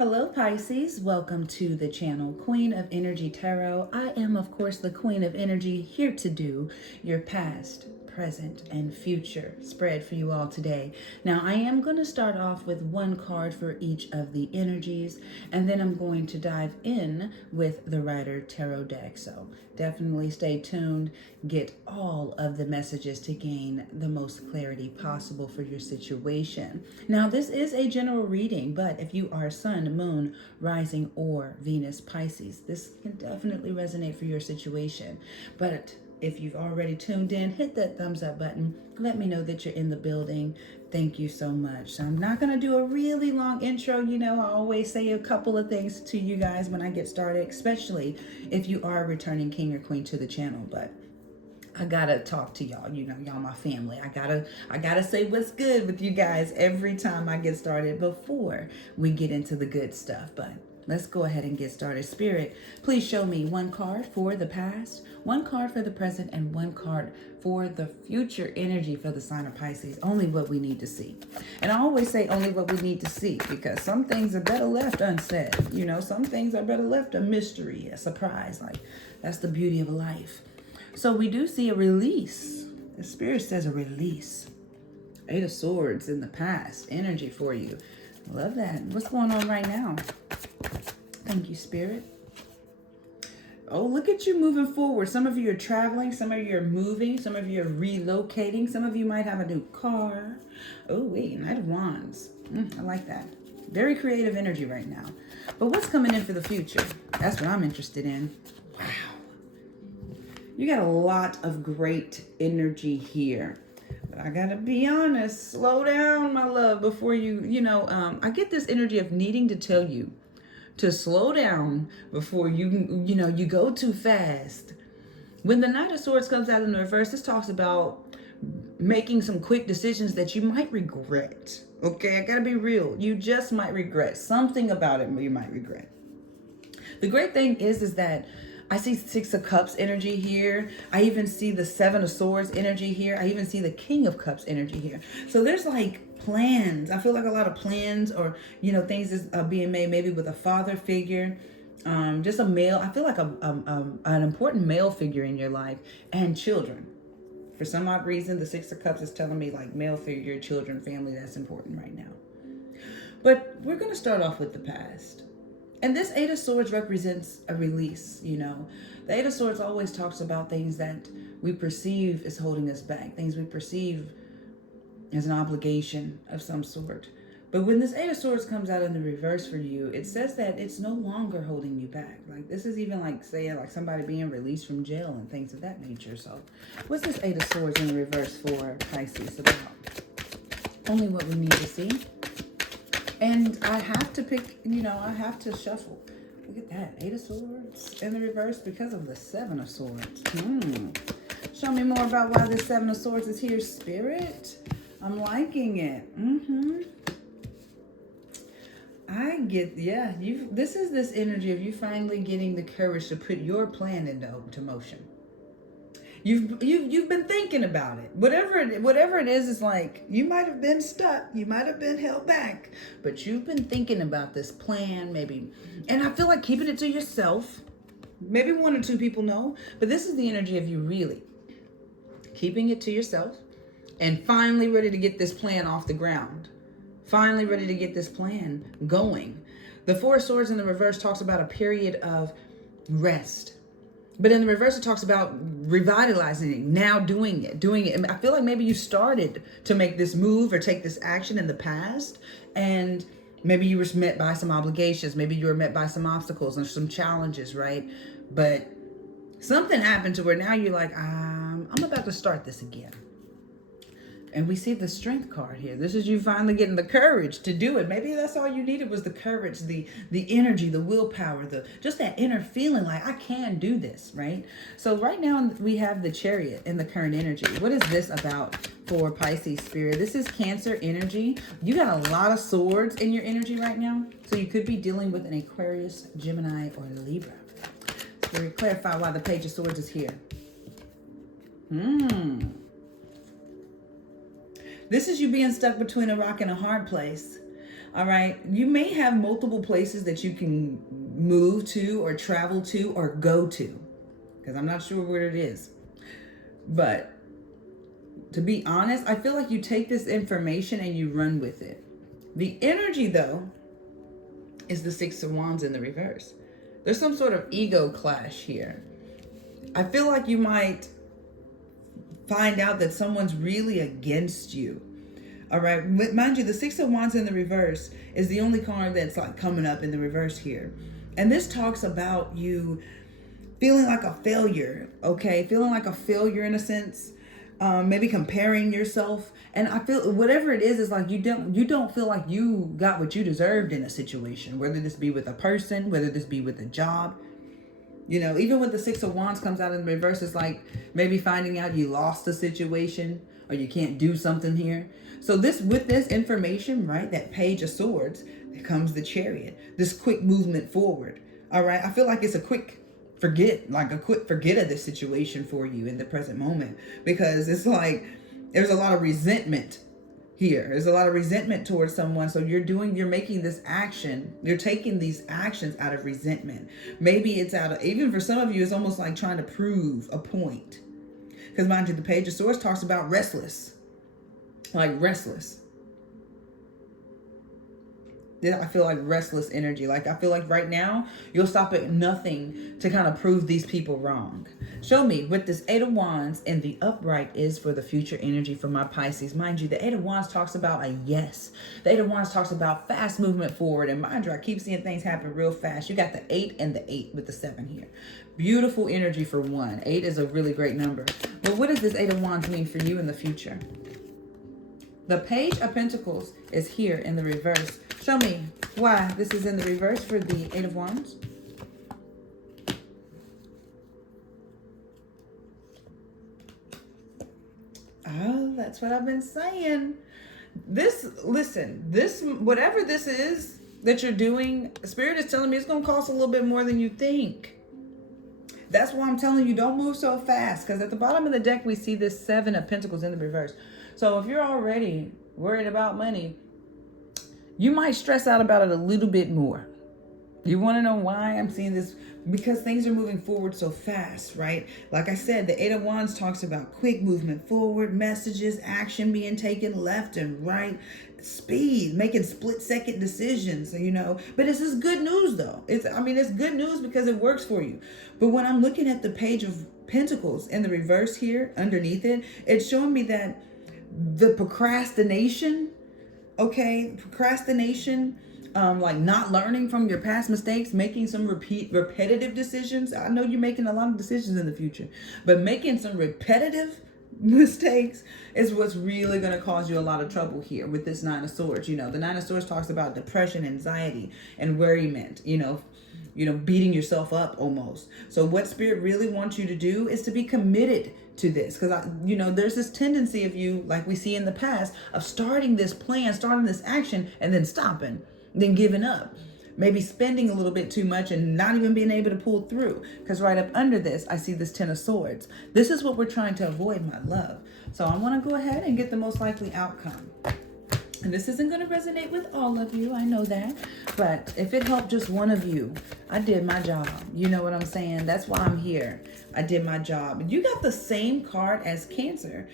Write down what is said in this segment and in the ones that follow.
Hello Pisces, welcome to the channel Queen of Energy Tarot. I am of course the Queen of Energy, here to do your past, present, and future spread for you all today. Now I am going to start off with one card for each of the energies, and then I'm going to dive in with the Rider Tarot deck. So definitely stay tuned, get all of the messages to gain the most clarity possible for your situation. Now this is a general reading, but if you are Sun, Moon, Rising, or Venus Pisces, this can definitely resonate for your situation. But if you've already tuned in, hit that thumbs up button. Let me know that you're in the building. Thank you so much. So I'm not going to do a really long intro. You know, I always say a couple of things to you guys when I get started, especially if you are a returning king or queen to the channel. But I gotta talk to y'all. You know, y'all my family. I gotta say what's good with you guys every time I get started before we get into the good stuff. But let's go ahead and get started. Spirit, please show me one card for the past, one card for the present, and one card for the future energy for the sign of Pisces. Only what we need to see. And I always say only what we need to see because some things are better left unsaid. You know, some things are better left a mystery, a surprise. Like, that's the beauty of life. So we do see a release. The Spirit says a release. Eight of Swords in the past. Energy for you. Love that. What's going on right now? Thank you, Spirit. Oh, look at you moving forward. Some of you are traveling. Some of you are moving. Some of you are relocating. Some of you might have a new car. Oh, wait. Knight of Wands. I like that. Very creative energy right now. But what's coming in for the future? That's what I'm interested in. Wow. You got a lot of great energy here. But I gotta be honest, slow down, my love, before I get this energy of needing to tell you to slow down before you go too fast. When the Knight of Swords comes out in the reverse, this talks about making some quick decisions that you might regret. Okay, I gotta be real. You just might regret. Something about it you might regret. The great thing is that I see Six of Cups energy here. I even see the Seven of Swords energy here. I even see the King of Cups energy here. So there's like plans. I feel like a lot of plans or, things is being made maybe with a father figure. Just a male. I feel like an important male figure in your life and children. For some odd reason, the Six of Cups is telling me like male figure, children, family, that's important right now. But we're going to start off with the past. And this Eight of Swords represents a release, The Eight of Swords always talks about things that we perceive as holding us back, things we perceive as an obligation of some sort. But when this Eight of Swords comes out in the reverse for you, it says that it's no longer holding you back. Like, this is even like saying like somebody being released from jail and things of that nature. So what's this Eight of Swords in the reverse for Pisces about? Only what we need to see. And I have to pick, I have to shuffle. Look at that. Eight of Swords in the reverse because of the Seven of Swords. Show me more about why this Seven of Swords is here, Spirit. I'm liking it. I get, this is this energy of you finally getting the courage to put your plan into motion. You've been thinking about it. Whatever it is like you might have been stuck, you might have been held back, but you've been thinking about this plan, maybe. And I feel like keeping it to yourself. Maybe one or two people know, but this is the energy of you really keeping it to yourself and finally ready to get this plan off the ground. Finally ready to get this plan going. The Four of Swords in the reverse talks about a period of rest. But in the reverse, it talks about revitalizing it, now doing it. And I feel like maybe you started to make this move or take this action in the past, and maybe you were met by some obligations. Maybe you were met by some obstacles and some challenges, right? But something happened to where now you're like, I'm about to start this again. And we see the Strength card here. This is you finally getting the courage to do it. Maybe that's all you needed was the courage, the energy, the willpower, just that inner feeling like I can do this, right? So right now we have the Chariot in the current energy. What is this about for Pisces, Spirit? This is Cancer energy. You got a lot of swords in your energy right now. So you could be dealing with an Aquarius, Gemini, or Libra. Spirit, clarify why the Page of Swords is here. This is you being stuck between a rock and a hard place. All right. You may have multiple places that you can move to or travel to or go to, because I'm not sure where it is. But to be honest, I feel like you take this information and you run with it. The energy, though, is the Six of Wands in the reverse. There's some sort of ego clash here. I feel like you might find out that someone's really against you. All right. Mind you, the Six of Wands in the reverse is the only card that's like coming up in the reverse here. And this talks about you feeling like a failure, okay? Feeling like a failure in a sense. Maybe comparing yourself. And I feel whatever it is like you don't feel like you got what you deserved in a situation, whether this be with a person, whether this be with a job. You know, even when the Six of Wands comes out in the reverse, it's like maybe finding out you lost a situation or you can't do something here. So with this information, right, that Page of Swords, there comes the Chariot, this quick movement forward. All right. I feel like it's a quick forget of this situation for you in the present moment, because it's like there's a lot of resentment here. There's a lot of resentment towards someone. So you're making this action. You're taking these actions out of resentment. Maybe it's out of, even for some of you, it's almost like trying to prove a point. Because mind you, the Page of Swords talks about restless. Like restless. I feel like restless energy. Like I feel like right now you'll stop at nothing to kind of prove these people wrong. Show me what this Eight of Wands and the upright is for the future energy for my Pisces. Mind you, the Eight of Wands talks about a yes. The Eight of Wands talks about fast movement forward. And mind you, I keep seeing things happen real fast. You got the 8 and the 8 with the 7 here. Beautiful energy for 1. 8 is a really great number. But what does this Eight of Wands mean for you in the future? The Page of Pentacles is here in the reverse. Show me why this is in the reverse for the Eight of Wands. Oh, that's what I've been saying. Whatever this is that you're doing, Spirit is telling me it's going to cost a little bit more than you think. That's why I'm telling you, don't move so fast. Because at the bottom of the deck, we see this 7 of Pentacles in the reverse. So if you're already worried about money, you might stress out about it a little bit more. You want to know why I'm seeing this? Because things are moving forward so fast, right? Like I said, the Eight of Wands talks about quick movement forward, messages, action being taken left and right, speed, making split-second decisions, you know. But this is good news, though. It's good news because it works for you. But when I'm looking at the Page of Pentacles in the reverse here, underneath it, it's showing me that the procrastination, like not learning from your past mistakes, making some repetitive decisions. I know you're making a lot of decisions in the future, but making some repetitive mistakes is what's really going to cause you a lot of trouble here with this Nine of Swords. You know, the Nine of Swords talks about depression, anxiety, and worriment, you know, beating yourself up almost. So what Spirit really wants you to do is to be committed to this, because there's this tendency of you, like we see in the past, of starting this plan, starting this action, and then stopping, then giving up, maybe spending a little bit too much and not even being able to pull through. Because right up under this, I see this 10 of Swords. This is what we're trying to avoid, my love. So I want to go ahead and get the most likely outcome. And this isn't going to resonate with all of you, I know that. But if it helped just one of you, I did my job. You know what I'm saying? That's why I'm here. I did my job. You got the same card as Cancer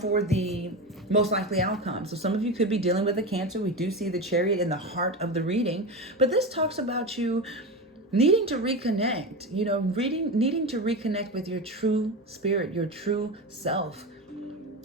for the most likely outcome. So some of you could be dealing with a Cancer. We do see the Chariot in the heart of the reading. But this talks about you needing to reconnect, needing to reconnect with your true spirit, your true self.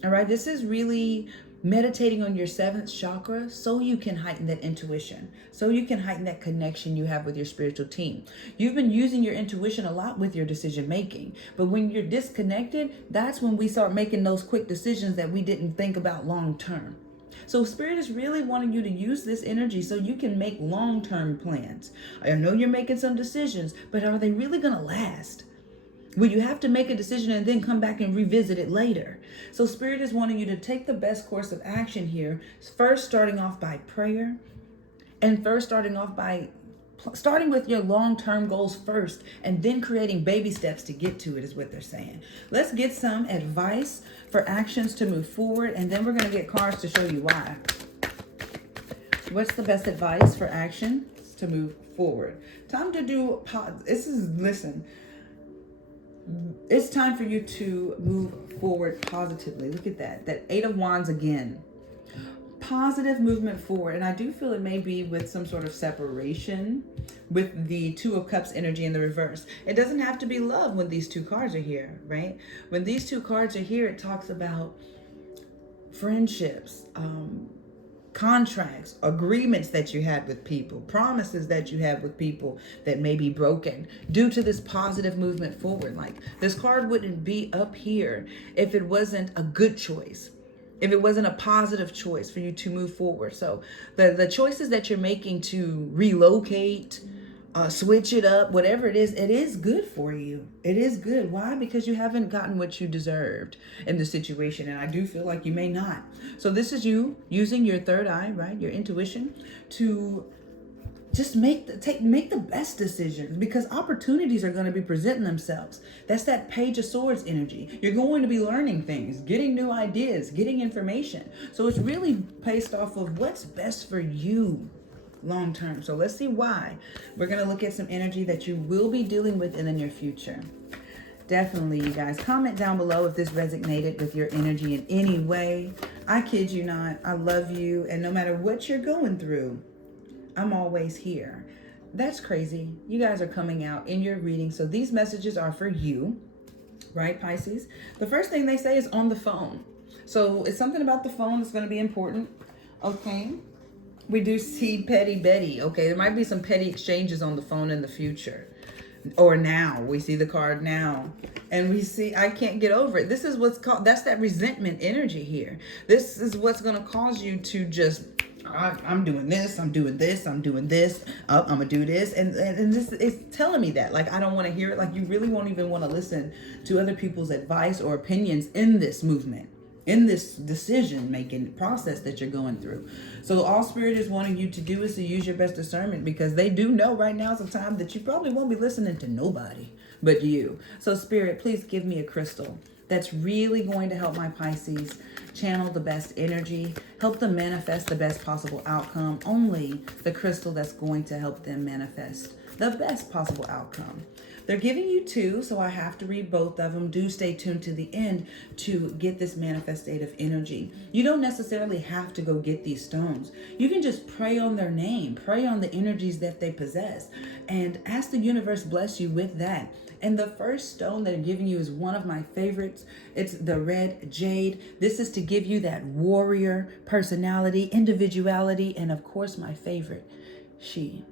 All right, this is really meditating on your 7th chakra so you can heighten that intuition, so you can heighten that connection you have with your spiritual team. You've been using your intuition a lot with your decision making, but when you're disconnected, that's when we start making those quick decisions that we didn't think about long term. So Spirit is really wanting you to use this energy so you can make long-term plans. I know you're making some decisions, but are they really going to last? Will you have to make a decision and then come back and revisit it later? So Spirit is wanting you to take the best course of action here. First, starting off by prayer, and starting with your long-term goals first, and then creating baby steps to get to it is what they're saying. Let's get some advice for actions to move forward, and then we're going to get cards to show you why. What's the best advice for action to move forward? Time to do, listen, it's time for you to move forward positively. Look at that 8 of Wands again. Positive movement forward. And I do feel it may be with some sort of separation with the 2 of Cups energy in the reverse. It doesn't have to be love when these 2 cards are here, right? When these 2 cards are here, it talks about friendships, contracts, agreements that you had with people, promises that you have with people that may be broken due to this positive movement forward. Like, this card wouldn't be up here if it wasn't a good choice, if it wasn't a positive choice for you to move forward. So the choices that you're making to relocate, switch it up, whatever it is good for you. It is good. Why? Because you haven't gotten what you deserved in the situation. And I do feel like you may not. So this is you using your third eye, right? Your intuition to just make the best decisions, because opportunities are going to be presenting themselves. That's that Page of Swords energy. You're going to be learning things, getting new ideas, getting information. So it's really based off of what's best for you long term. So let's see why. We're going to look at some energy that you will be dealing with in the near future. Definitely, you guys, comment down below if this resonated with your energy in any way. I kid you not. I love you. And no matter what you're going through, I'm always here. That's crazy. You guys are coming out in your reading. So these messages are for you, right, Pisces? The first thing they say is on the phone. So it's something about the phone that's going to be important. Okay. We do see Petty Betty. Okay. There might be some petty exchanges on the phone in the future. Or now. We see the card now. And we see, I can't get over it. This is what's called, that's that resentment energy here. This is what's going to cause you to just, I'm doing this, I'm doing this, I'm doing this, I'm gonna do this, and this is telling me that, like, I don't want to hear it. Like, you really won't even want to listen to other people's advice or opinions in this movement, in this decision making process that you're going through. So all Spirit is wanting you to do is to use your best discernment, because they do know right now is a time that you probably won't be listening to nobody but you. So Spirit, please give me a crystal that's really going to help my Pisces channel the best energy, help them manifest the best possible outcome. Only the crystal that's going to help them manifest the best possible outcome. They're giving you 2, so I have to read both of them. Do stay tuned to the end to get this manifestative energy. You don't necessarily have to go get these stones. You can just pray on their name, pray on the energies that they possess, and ask the universe bless you with that. And the first stone that they're giving you is one of my favorites. It's the red jade. This is to give you that warrior personality, individuality, and of course my favorite, she,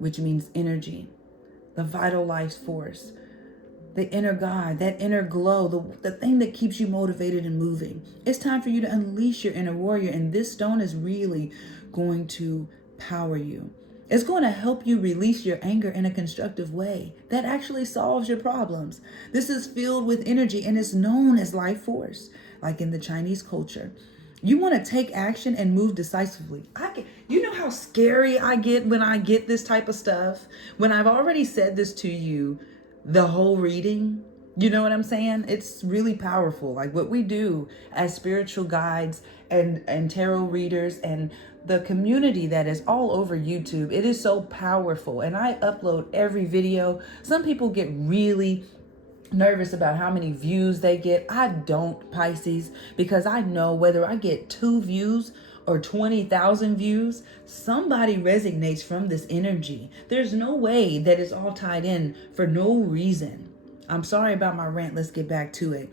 which means energy, the vital life force, the inner God, that inner glow, the thing that keeps you motivated and moving. It's time for you to unleash your inner warrior, and this stone is really going to power you. It's going to help you release your anger in a constructive way that actually solves your problems. This is filled with energy and is known as life force, like in the Chinese culture. You want to take action and move decisively. You know how scary I get when I get this type of stuff? When I've already said this to you, the whole reading, you know what I'm saying? It's really powerful. Like what we do as spiritual guides and tarot readers and the community that is all over YouTube, it is so powerful. And I upload every video. Some people get really nervous about how many views they get. I don't, Pisces, because I know whether I get 2 views or 20,000 views, somebody resonates from this energy. There's no way that it's all tied in for no reason. I'm sorry about my rant. Let's get back to it.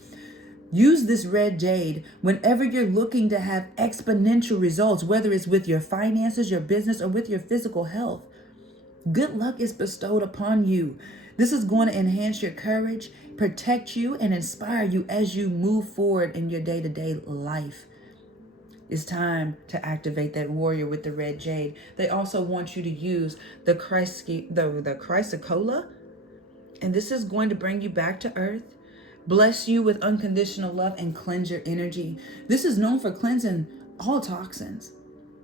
Use this red jade whenever you're looking to have exponential results, whether it's with your finances, your business, or with your physical health. Good luck is bestowed upon you. This is going to enhance your courage, protect you, and inspire you as you move forward in your day-to-day life. It's time to activate that warrior with the red jade. They also want you to use the chrysocolla, and this is going to bring you back to earth, bless you with unconditional love, and cleanse your energy. This is known for cleansing all toxins.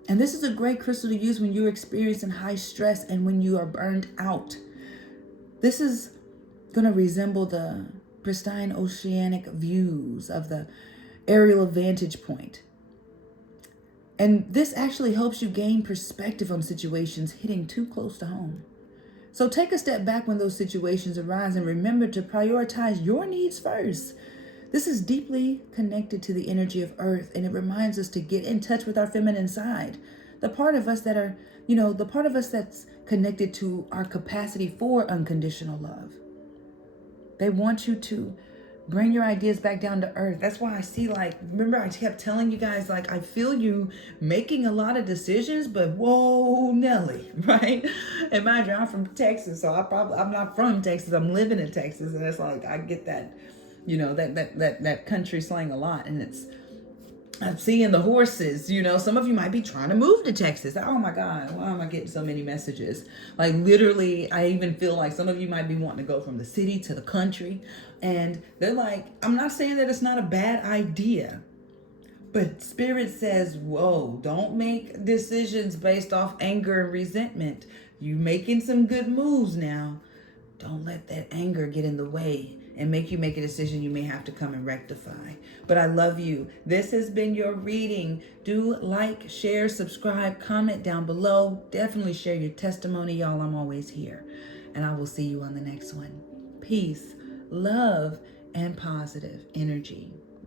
And this is a great crystal to use when you're experiencing high stress and when you are burned out. This is going to resemble the pristine oceanic views of the aerial vantage point. And this actually helps you gain perspective on situations hitting too close to home. So take a step back when those situations arise and remember to prioritize your needs first. This is deeply connected to the energy of Earth, and it reminds us to get in touch with our feminine side. The part of us the part of us that's connected to our capacity for unconditional love. They want you to bring your ideas back down to earth. That's why I see, remember I kept telling you guys, I feel you making a lot of decisions, but whoa, Nelly, right? And mind you, I'm from Texas, so I'm not from Texas. I'm living in Texas, and it's like I get that, that country slang a lot, and I'm seeing the horses, some of you might be trying to move to Texas. Oh my God, why am I getting so many messages? Like literally, I even feel like some of you might be wanting to go from the city to the country. And they're like, I'm not saying that it's not a bad idea, but Spirit says, whoa, don't make decisions based off anger and resentment. You making some good moves now. Don't let that anger get in the way and make you make a decision you may have to come and rectify. But I love you. This has been your reading. Do like, share, subscribe, comment down below. Definitely share your testimony, y'all. I'm always here. And I will see you on the next one. Peace, love, and positive energy.